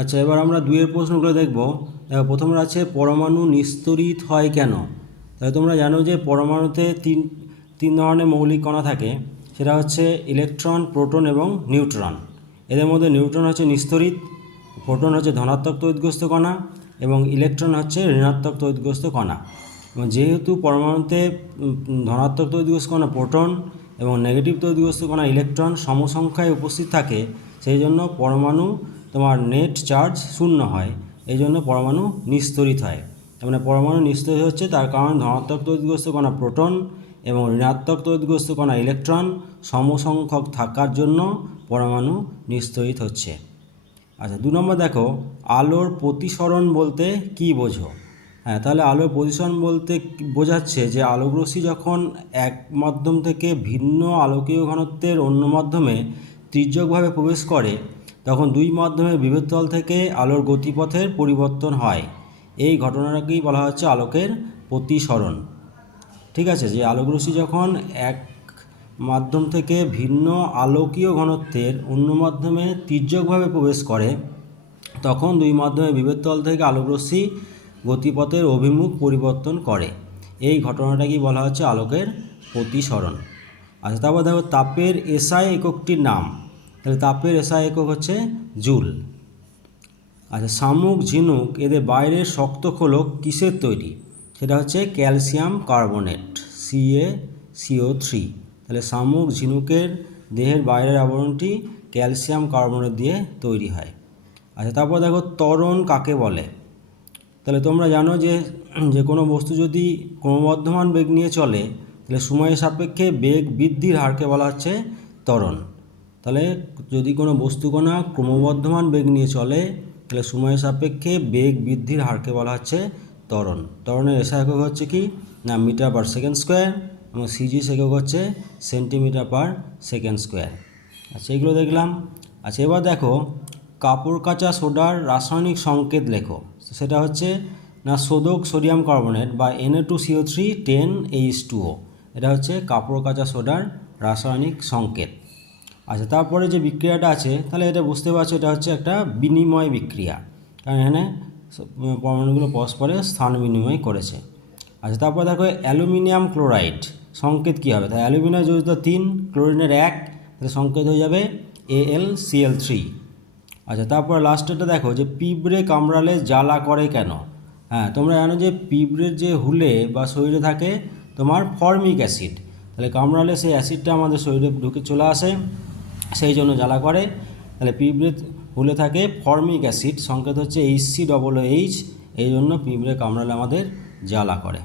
আচ্ছা এবার আমরা দুইয়ের প্রশ্নগুলো দেখব। দেখো, প্রথমে আছে, পরমাণু নিস্তরিত হয় কেন? তাহলে তোমরা জানো যে পরমাণুতে তিন তিন ধরনের মৌলিক কণা থাকে। সেটা হচ্ছে ইলেকট্রন, প্রোটন এবং নিউট্রন। এদের মধ্যে নিউট্রন হচ্ছে নিস্তরিত, প্রোটন হচ্ছে ধনাত্মক তড়িৎগ্রস্ত কণা এবং ইলেকট্রন হচ্ছে ঋণাত্মক তড়িৎগ্রস্ত কণা। এবং যেহেতু পরমাণুতে ধনাত্মক তড়িৎগ্রস্ত কণা প্রোটন এবং নেগেটিভ তড়িৎগ্রস্ত কণা ইলেকট্রন সমসংখ্যায় উপস্থিত থাকে, সেই জন্য পরমাণু তোমার নেট চার্জ শূন্য হয় এই জন্য পরমাণু নিস্তরিত হয়। তার মানে পরমাণু নিস্তরিত হচ্ছে তার কারণ ধনাত্মক তড়িৎগ্রস্ত কণা প্রোটন এবং ঋণাত্মক তড়িৎগ্রস্ত কণা ইলেকট্রন সমসংখ্যক থাকার জন্য পরমাণু নিস্তরিত হচ্ছে। আচ্ছা দু নম্বর দেখো, আলোর প্রতিসরণ বলতে কি বোঝো? হ্যাঁ তাহলে আলোর প্রতিসরণ বলতে বোঝাচ্ছে যে আলোকরশ্মি যখন এক মাধ্যম থেকে ভিন্ন আলোকীয় ঘনত্বের অন্য মাধ্যমে তির্যকভাবে প্রবেশ করে তখন দুই মাধ্যমের বিভেদ তল থেকে আলোর গতিপথের পরিবর্তন হয়। এই ঘটনাটাকেই বলা হচ্ছে আলোকের প্রতিসরণ। ঠিক আছে, যে আলোকরশ্মি যখন এক মাধ্যম থেকে ভিন্ন আলোকীয় ঘনত্বের অন্য মাধ্যমে তির্যকভাবে প্রবেশ করে, তখন দুই মাধ্যমে বিভেদতল থেকে আলোকরশ্মি গতিপথের অভিমুখ পরিবর্তন করে। এই ঘটনাটাকেই বলা হচ্ছে আলোকের প্রতিসরণ। আচ্ছা তারপর দেখো, তাপের এসআই এককটির নাম। তাহলে তাপের এসআই একক হচ্ছে জুল। আচ্ছা শামুক, ঝিনুক এদের বাইরের শক্ত খোলক কিসের তৈরি? সেটা হচ্ছে calcium carbonate CA CO three তাহলে শামুক, ঝিনুকের দেহের বাইরের আবরণটি ক্যালসিয়াম কার্বনেট দিয়ে তৈরি হয়। আচ্ছা তারপর দেখো ত্বরণ কাকে বলে? তাহলে তোমরা জানো যে যে কোনো বস্তু যদি ক্রমবর্ধমান বেগ নিয়ে চলে, তাহলে সময়ের সাপেক্ষে বেগ বৃদ্ধির হারকে বলা হচ্ছে ত্বরণ। তাহলে যদি কোনো বস্তুকণা ক্রমবর্ধমান বেগ নিয়ে চলে, তাহলে সময়ের সাপেক্ষে বেগ বৃদ্ধির হারকে বলা হচ্ছে ত্বরণ। ত্বরণের এসা একক হচ্ছে কি? না, মিটার পার সেকেন্ড স্কোয়ার এবং সিজি একক হচ্ছে সেন্টিমিটার পার সেকেন্ড স্কোয়ার। আচ্ছা এগুলো দেখলাম। আচ্ছা এবার দেখো, কাপড় কাচা সোডার রাসায়নিক সংকেত লেখো। সেটা হচ্ছে, না সোদক সোডিয়াম কার্বনেট বা NA two CO three ten H two O এটা হচ্ছে কাপড় কাচা সোডার রাসায়নিক সংকেত। আচ্ছা তারপরে যে বিক্রিয়াটা আছে, তাহলে এটা বুঝতে পারছ, এটা হচ্ছে একটা বিনিময় বিক্রিয়া। কারণ এখানে পরমাণুগুলো পরস্পরে স্থান বিনিময় করেছে। আচ্ছা তারপর দেখো, অ্যালুমিনিয়াম ক্লোরাইড, সংকেত কী হবে? তাই অ্যালুমিনিয়াম যদিত তিন, ক্লোরিনের এক, তাহলে সংকেত হয়ে যাবে এ এল সি এল থ্রি আচ্ছা তারপর লাস্টেরটা দেখো, যে পিঁপড়ে কামড়ালে জ্বালা করে কেন? হ্যাঁ তোমরা জানো যে পিঁপড়ের যে হুলে বা শরীরে থাকে তোমার ফর্মিক অ্যাসিড। তাহলে কামড়ালে সেই অ্যাসিডটা আমাদের শরীরে ঢুকে চলে আসে। সেই জন্য জ্বালা করে। তাহলে পিঁপড়ে হুলে থাকে। ফর্মিক অ্যাসিড, সংকেত হচ্ছে এইচ সি ডবল এইচ এই জন্য পিঁপড়ে কামড়ালে আমাদের জ্বালা করে।